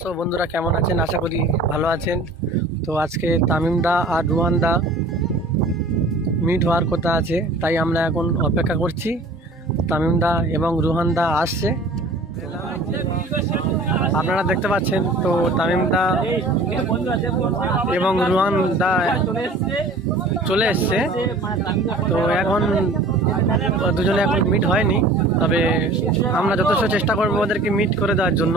So বন্ধুরা কেমন আছেন? আশা করি ভালো আছেন। তো আজকে তামিমদা আর রুহানদা মিট হওয়ার কথা আছে, তাই আমরা এখন অপেক্ষা করছি। তামিমদা এবং রুহানদা আসছে। আপনারা দেখতে পাচ্ছেন, তো তামিমদা এবং রুহানদা চলে এসছে। তো এখন দুজনে এখন মিট হয়নি, তবে আমরা যথেষ্ট চেষ্টা করব ওদেরকে মিট করে দেওয়ার জন্য।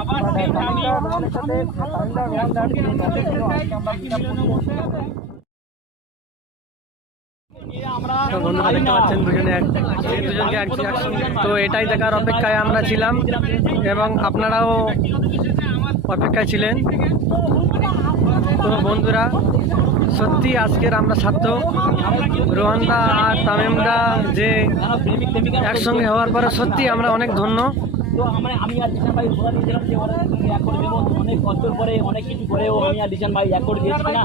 আবার সেই তো বন্ধুরা দেখতে পাচ্ছেন দুজনে দুজনকে এক- একসঙ্গে তো এটাই দেখার অপেক্ষায় আমরা ছিলাম এবং আপনারাও অপেক্ষায় ছিলেন তো বন্ধুরা সত্যি আজকের আমরা ছাত্র রোহানদা আর তামিমদা যে একসঙ্গে হওয়ার পরে সত্যি আমরা অনেক ধন্য তো আমার আমি আর দিশান ভাই বলে দিয়েছিলাম যে ওরা সঙ্গে এক করে দেবো অনেক কষ্টের পরে অনেক কিছু করেও আমি আর দিশান ভাই এক করে দিয়েছি না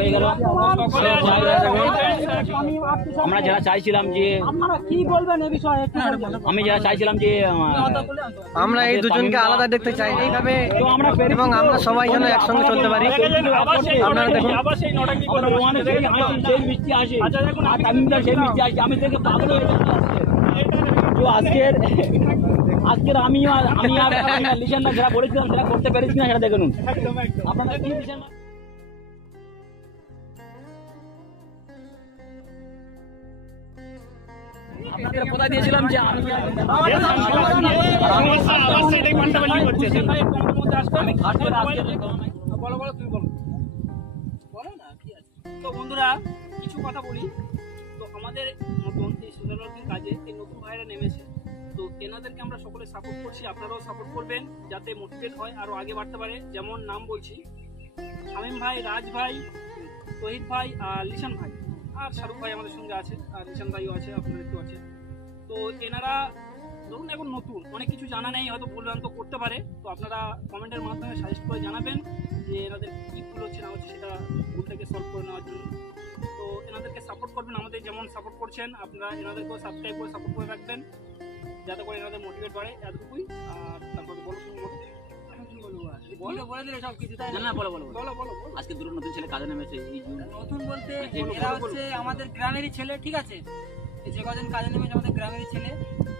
হয়ে গেল। আমরা যারা চাইছিলাম যে কি বলবেন এ বিষয়ে? আমি যারা চাইছিলাম যে আমরা এই দুজনকে আলাদা দেখতে চাই। এইভাবে এবং আমরা সবাই যেন একসঙ্গে চলতে পারি। আপনারা দেখুন। আর তামিমদার সেই মিষ্টি আসে। আমি থেকে পাগল তো আজকের আজকের আমি আর আমি আর আমি আর লিশান না যারা বলেছিলাম সেটা করতে পেরেছি না সেটা দেখে নিন। আপনারা কি লিশান আপনাদের কথা দিয়েছিলাম যে আমি বলো বলো তুমি বলো। বলো না কি আছে? তো বন্ধুরা কিছু কথা বলি। তো আমাদের নতুন এই সোশ্যাল কাজে এই নতুন ভাইরা নেমেছে। তো এনাদেরকে আমরা সকলে সাপোর্ট করছি। আপনারাও সাপোর্ট করবেন যাতে মোটিভেট হয় আরও আগে বাড়তে পারে। যেমন নাম বলছি শামীম ভাই রাজ ভাই তহিদ ভাই আর লিশান ভাই। আর শাহরুখ ভাই আমাদের সঙ্গে আছে, আর লিশান ভাইও আছে আপনাদের একটু আছে। তো এনারা ধরুন এখন নতুন, অনেক কিছু জানা নেই, হয়তো ভুল ভ্রান্ত করতে পারে। তো আপনারা কমেন্টের মাধ্যমে সাজেস্ট করে জানাবেন যে এনাদের কী ভুল হচ্ছে, না হচ্ছে সেটা ভুল থেকে সলভ করে নেওয়ার জন্য। তো এনাদেরকে সাপোর্ট করবেন, আমাদের যেমন সাপোর্ট করছেন, আপনারা এনাদেরকেও সাবস্ক্রাইব করে সাপোর্ট করে রাখবেন, যাতে করে এনাদের মোটিভেট বাড়ে এতটুকুই। আর বলো বলে দিলে সব কিছু তাই না? না বলো বলো বলো। বলো বলো বলো। আজকে দুটো নতুন ছেলে কাজে নেমেছে এই নতুন বলতে এরা। হচ্ছে আমাদের গ্রামেরই ছেলে ঠিক আছে? যে কজন কাজে নেমেছে আমাদের গ্রামেরই ছেলে।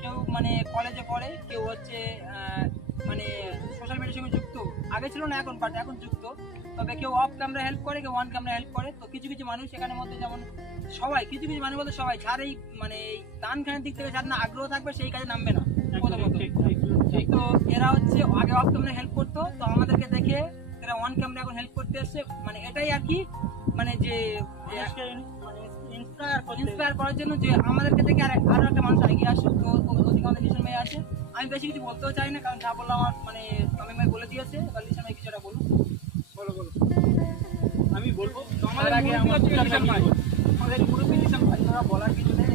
কেউ মানে কলেজে পড়ে কেউ হচ্ছে মানে সোশ্যাল মিডিয়ার সঙ্গে যুক্ত। আগে ছিল না এখন বাট এখন যুক্ত। তবে কেউ অফ ক্যামেরা হেল্প করে কেউ অন ক্যামেরা হেল্প করে। তো কিছু কিছু মানুষ এখানের মধ্যে যেমন সবাই কিছু কিছু মানুষ বলতে সবাই যার এই মানে এই দান খানের দিক থেকে যার না আগ্রহ থাকবে সেই কাজে নামবে না প্রথমত। তো এরা হচ্ছে আগে অফ ক্যামেরা হেল্প করতো। তো আমাদেরকে হেল্প করতে এসছে মানে এটাই আর কি মানে যে ইন্সপায়ার করার জন্য যে আমাদেরকে দেখে আর আরও একটা মানুষ এগিয়ে আসুক তো ওদিকে আমাদের লিশন ভাই আছে। আমি বেশি কিছু বলতেও চাই না কারণ যা বললাম আমার মানে আমি ভাই বলে দিয়েছে এবার লিশন ভাই কিছুটা বলুন বলো বলো। আমি বলব আমাদের আগে আমাদের মুরব্বী লিশান ভাই বলার কিছু নেই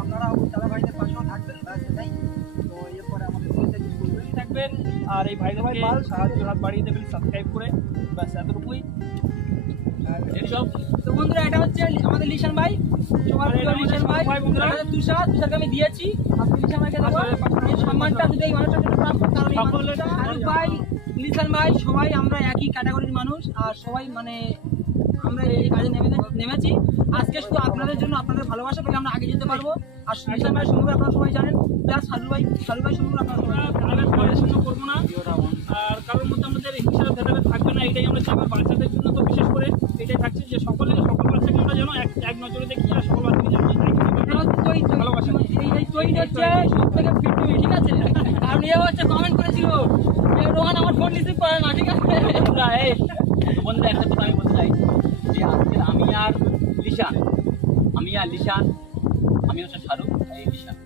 আপনারা আপনারা দাদা ভাইদের পাশেও থাকবেন ব্যাস এটাই তো এরপরে আমাদের থাকবেন। আর এই ভাইদেরকে সাহায্য হাত বাড়িয়ে দেবেন সাবস্ক্রাইব করে। ব্যাস এতটুকুই। তো বন্ধুরা এটা হচ্ছে আমাদের লিশান ভাই। লিশান ভাই। ভাই বন্ধুরা। তুষার। তুষারকে আমি দিয়েছি। আজকে লিশান ভাইকে দেবো এই সম্মানটা শুধু এই মানুষটার জন্য প্রাপ্য। কারণ এই মানুষটা ভাই লিশান ভাই সবাই আমরা একই ক্যাটাগরির মানুষ। আর সবাই মানে আমরা এই কাজে নেমে নেমেছি। আজকে শুধু আপনাদের জন্য আপনাদের ভালোবাসা পেলে আমরা আগে যেতে পারব। আর সুশান ভাই সম্পর্কে আপনারা সবাই জানেন। প্লাস সালু ভাই সালু ভাই সম্পর্কে আপনারা জন্য করব না। আর কারোর মধ্যে আমাদের হিংসা ভেদাভেদ থাকবে না এটাই আমরা চাই বাচ্চাদের জন্য তো বিশেষ করে এটাই থাকছে যে সকলে সকল বাচ্চাকে আমরা যেন এক এক নজরে দেখি আর সকল বাচ্চাকে যেন ভালোবাসা। তৈরি হচ্ছে। ঠিক আছে? হচ্ছে কমেন্ট রোহান আমার ফোন রিসিভ করে না ঠিক আছে? একটা আমি বলতে চাই। যে আজকে আমি আর লিশান আমি আর লিশান আমি হচ্ছে শাহরুখ এই লিশান